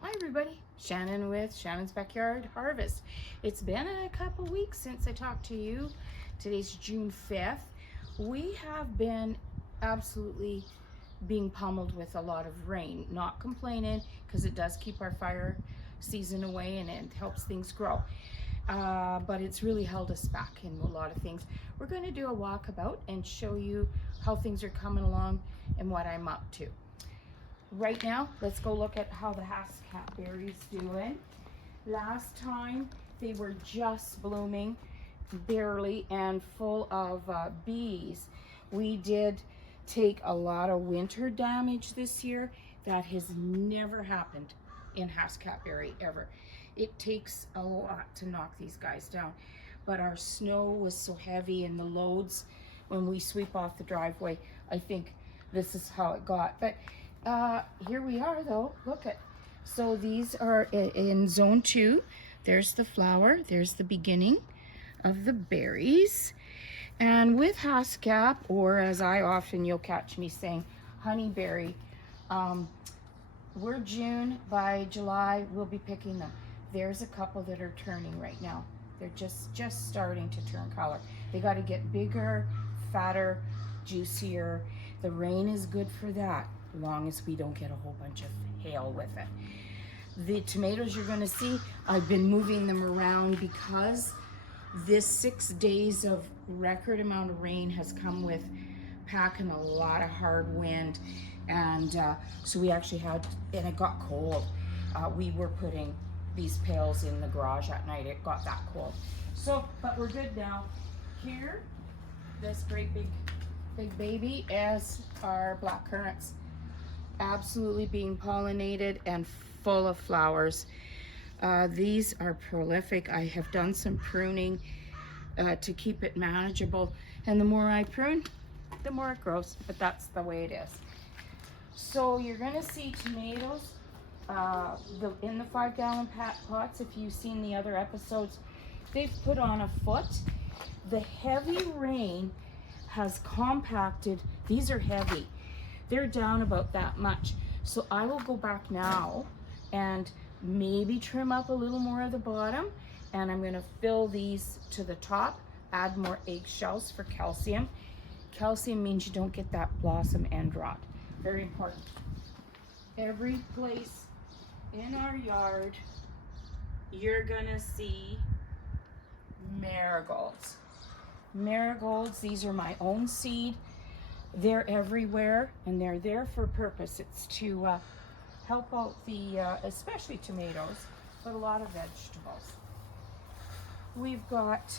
Hi everybody, Shannon with Shannon's Backyard Harvest. It's been a couple weeks since I talked to you. Today's June 5th. We have been absolutely being pummeled with a lot of rain. Not complaining because it does keep our fire season away and it helps things grow. But it's really held us back in a lot of things. We're going to do a walkabout and show you how things are coming along and what I'm up to. Right now, let's go look at how the Hascat berries doing. Last time, they were just blooming, barely, and full of bees. We did take a lot of winter damage this year. That has never happened in Hascat berry ever. It takes a lot to knock these guys down. But our snow was so heavy and the loads, when we sweep off the driveway, I think this is how it got. But here we are though, look at. So these are in zone 2. There's the flower, there's the beginning of the berries. And with Hascap, or as I often, you'll catch me saying, honeyberry, we're June, by July we'll be picking them. There's a couple that are turning right now. They're just starting to turn color. They got to get bigger, fatter, juicier. The rain is good for that, as long as we don't get a whole bunch of hail with it. The tomatoes you're going to see, I've been moving them around because this 6 days of record amount of rain has come with packing a lot of hard wind, and so we actually had, and it got cold. We were putting these pails in the garage at night. It got that cold. So, but we're good now. Here, this great big baby is our black currants. Absolutely being pollinated and full of flowers. These are prolific. I have done some pruning to keep it manageable, and the more I prune, the more it grows, but that's the way it is. So you're gonna see tomatoes in the 5-gallon pots. If you've seen the other episodes, they've put on a foot. The heavy rain has compacted. These are heavy. They're down about that much. So I will go back now and maybe trim up a little more of the bottom, and I'm gonna fill these to the top, add more eggshells for calcium. Calcium means you don't get that blossom end rot. Very important. Every place in our yard, you're gonna see marigolds. Marigolds, these are my own seed. They're everywhere, and they're there for a purpose. It's to help out the, especially tomatoes, but a lot of vegetables. We've got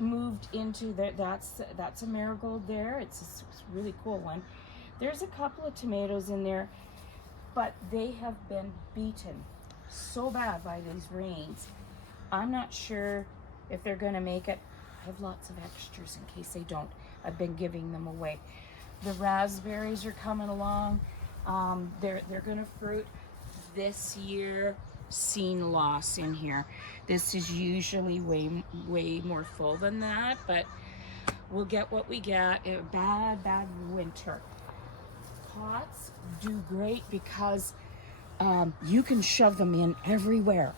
moved into that's a marigold there. It's a really cool one. There's a couple of tomatoes in there, but they have been beaten so bad by these rains. I'm not sure if they're gonna make it. I have lots of extras in case they don't. I've been giving them away. The raspberries are coming along. They're gonna fruit this year. Seen loss in here. This is usually way more full than that, but we'll get what we get. A bad winter. Pots do great because you can shove them in everywhere.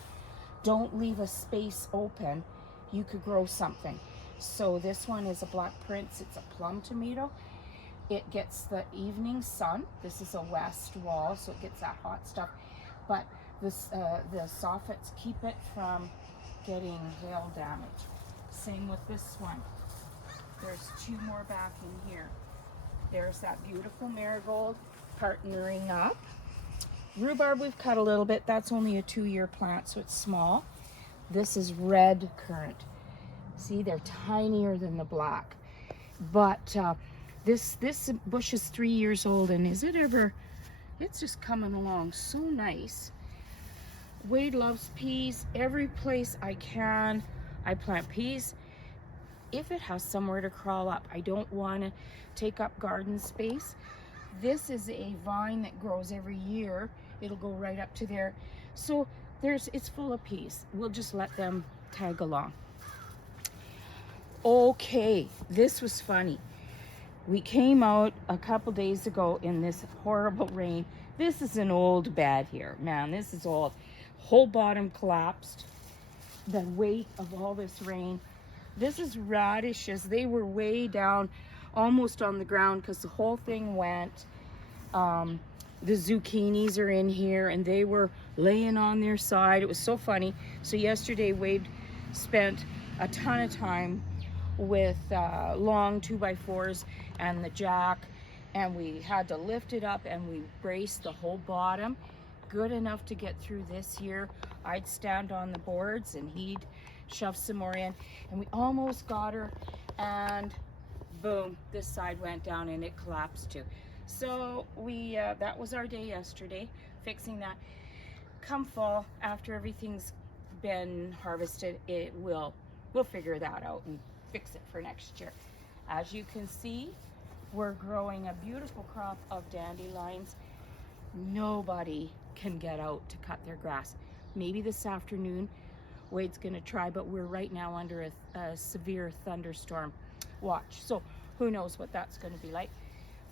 Don't leave a space open. You could grow something. So this one is a Black Prince. It's a plum tomato. It gets the evening sun. This is a west wall, so it gets that hot stuff. But this, the soffits keep it from getting hail damage. Same with this one. There's 2 more back in here. There's that beautiful marigold partnering up. Rhubarb we've cut a little bit. That's only a 2-year plant, so it's small. This is red currant. See, they're tinier than the black. But this bush is 3 years old, and it's just coming along so nice. Wade loves peas. Every place I can, I plant peas. If it has somewhere to crawl up, I don't want to take up garden space. This is a vine that grows every year. It'll go right up to there. So it's full of peas. We'll just let them tag along. Okay, this was funny. We came out a couple days ago in this horrible rain. This is an old bed here, man. This is old. Whole bottom collapsed. The weight of all this rain. This is radishes. They were way down, almost on the ground, because the whole thing went. The zucchinis are in here, and they were laying on their side. It was so funny. So yesterday, Wade spent a ton of time with long 2x4s and the jack, and we had to lift it up and we braced the whole bottom. Good enough to get through this year. I'd stand on the boards and he'd shove some more in, and we almost got her, and boom, this side went down and it collapsed too. So we that was our day yesterday, fixing that. Come fall, after everything's been harvested, we'll figure that out and fix it for next year. As you can see, we're growing a beautiful crop of dandelions. Nobody can get out to cut their grass. Maybe this afternoon Wade's gonna try, but we're right now under a severe thunderstorm watch, so who knows what that's going to be like.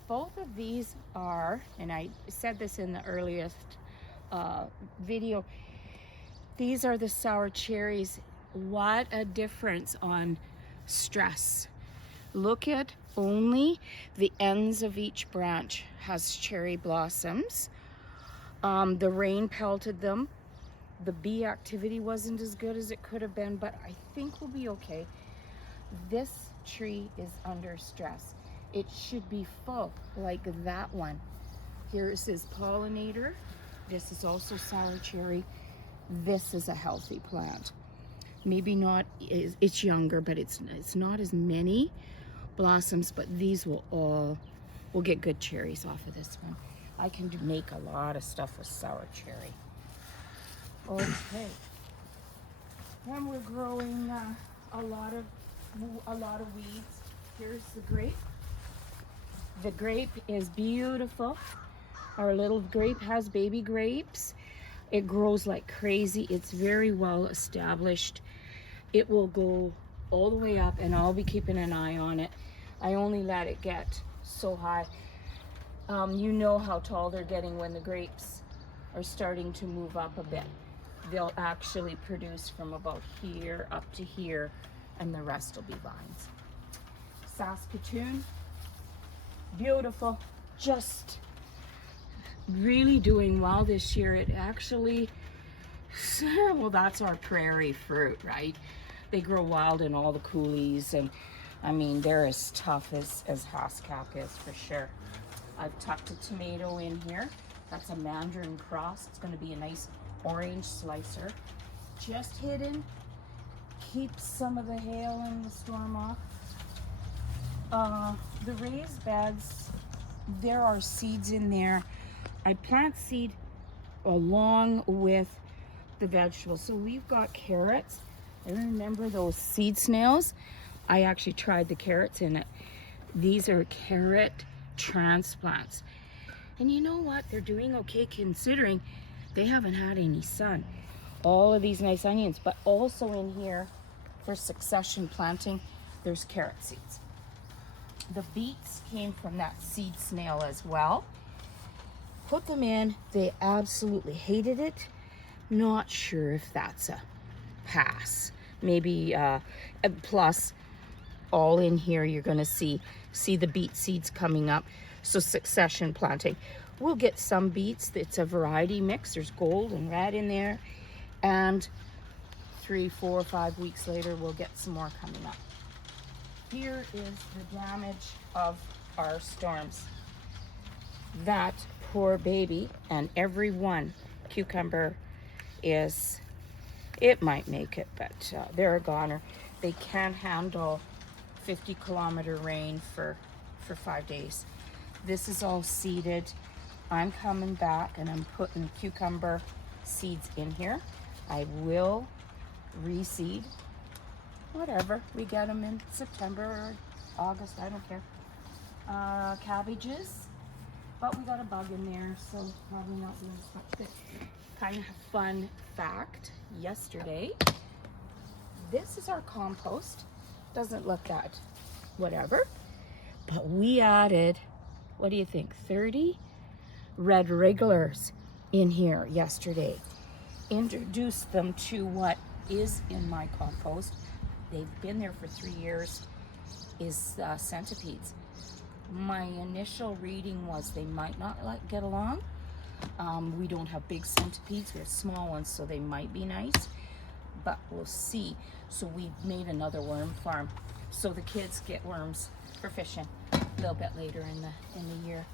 Both of these are, and I said this in the earliest video, these are the sour cherries. What a difference on stress. Look at only the ends of each branch has cherry blossoms. The rain pelted them. The bee activity wasn't as good as it could have been, but I think we'll be okay. This tree is under stress. It should be full like that one. Here's his pollinator. This is also sour cherry. This is a healthy plant. Maybe not, it's younger, but it's not as many blossoms, but these will get good cherries off of this one. I can make a lot of stuff with sour cherry. Okay. Then we're growing a lot of weeds. Here's the grape. The grape is beautiful. Our little grape has baby grapes. It grows like crazy. It's very well established. It will go all the way up, and I'll be keeping an eye on it. I only let it get so high. You know how tall they're getting when the grapes are starting to move up a bit. They'll actually produce from about here up to here, and the rest will be vines. Saskatoon, beautiful, just really doing well this year. It actually, well, that's our prairie fruit, right? They grow wild in all the coulees, and I mean, they're as tough as Haskap is for sure. I've tucked a tomato in here. That's a mandarin cross. It's going to be a nice orange slicer. Just hidden, keeps some of the hail and the storm off. The raised beds, there are seeds in there. I plant seed along with the vegetables. So we've got carrots. I remember those seed snails. I actually tried the carrots in it. These are carrot transplants. And you know what? They're doing okay considering they haven't had any sun. All of these nice onions, but also in here for succession planting, there's carrot seeds. The beets came from that seed snail as well. Put them in. They absolutely hated it. Not sure if that's a pass. Maybe plus all in here you're going to see the beet seeds coming up. So succession planting. We'll get some beets. It's a variety mix. There's gold and red in there. And 3, 4, 5 weeks later, we'll get some more coming up. Here is the damage of our storms. That poor baby, and every one cucumber is, it might make it, but they're a goner. They can't handle 50-kilometer rain for 5 days. This is all seeded. I'm coming back and I'm putting cucumber seeds in here. I will reseed, whatever. We get them in September or August, I don't care. Cabbages, but we got a bug in there, so probably not doing as much good. Kind of fun fact, yesterday, this is our compost. Doesn't look that whatever, But we added, what do you think, 30 red wrigglers in here yesterday. Introduced them to what is in my compost. They've been there for 3 years, is centipedes. My initial reading was they might not get along. We don't have big centipedes, we have small ones, so they might be nice, but we'll see. So we made another worm farm, so the kids get worms for fishing a little bit later in the year.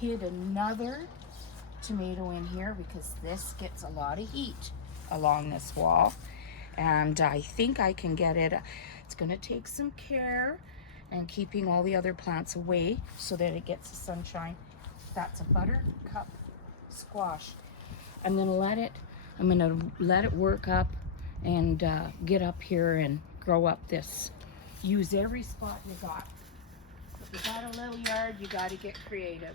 Hid another tomato in here because this gets a lot of heat along this wall, and I think I can get it. It's going to take some care and keeping all the other plants away so that it gets the sunshine. That's a buttercup squash. I'm gonna let it work up and get up here and grow up this. Use every spot you got. If you got a little yard, you got to get creative.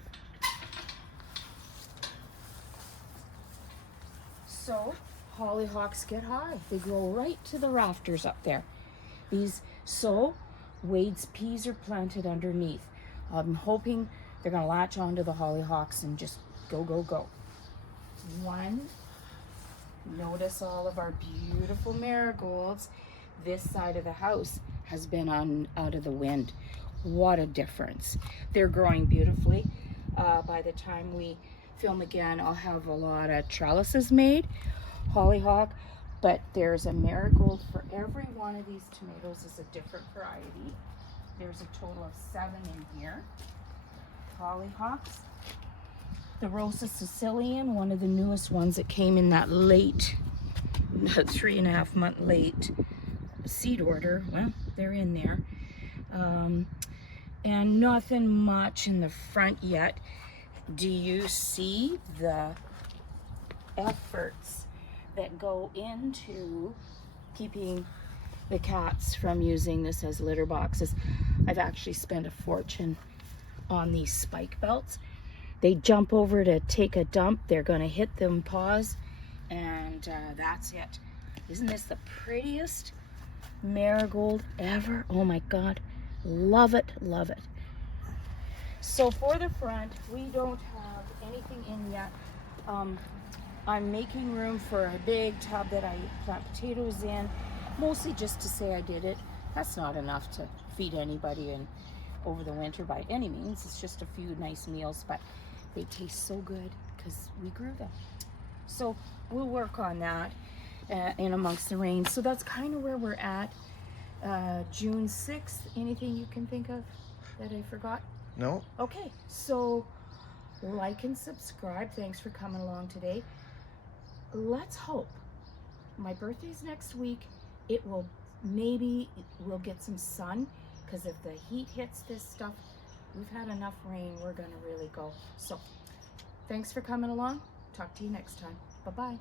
So hollyhocks get high. They grow right to the rafters up there. Wade's peas are planted underneath. I'm hoping they're gonna latch onto the hollyhocks and just go, go, go. Notice all of our beautiful marigolds. This side of the house has been out of the wind. What a difference. They're growing beautifully. By the time we film again, I'll have a lot of trellises made, hollyhock, but there's a marigold for every one of these tomatoes is a different variety. There's a total of 7 in here. Hollyhocks. The Rosa Sicilian, one of the newest ones that came in that late, 3.5 month late seed order. Well, they're in there. And nothing much in the front yet. Do you see the efforts that go into keeping the cats from using this as litter boxes? I've actually spent a fortune on these spike belts. They jump over to take a dump. They're going to hit them paws, and that's it. Isn't this the prettiest marigold ever? Oh my God, love it, love it. So for the front, we don't have anything in yet. I'm making room for a big tub that I plant potatoes in, mostly just to say I did it. That's not enough to feed anybody over the winter by any means. It's just a few nice meals, but they taste so good because we grew them. So we'll work on that in amongst the rain. So that's kind of where we're at. June 6th, anything you can think of that I forgot? No. Okay, so like and subscribe. Thanks for coming along today. Let's hope. My birthday's next week. Maybe we'll get some sun, because if the heat hits this stuff, we've had enough rain, we're gonna really go. So thanks for coming along. Talk to you next time. Bye-bye.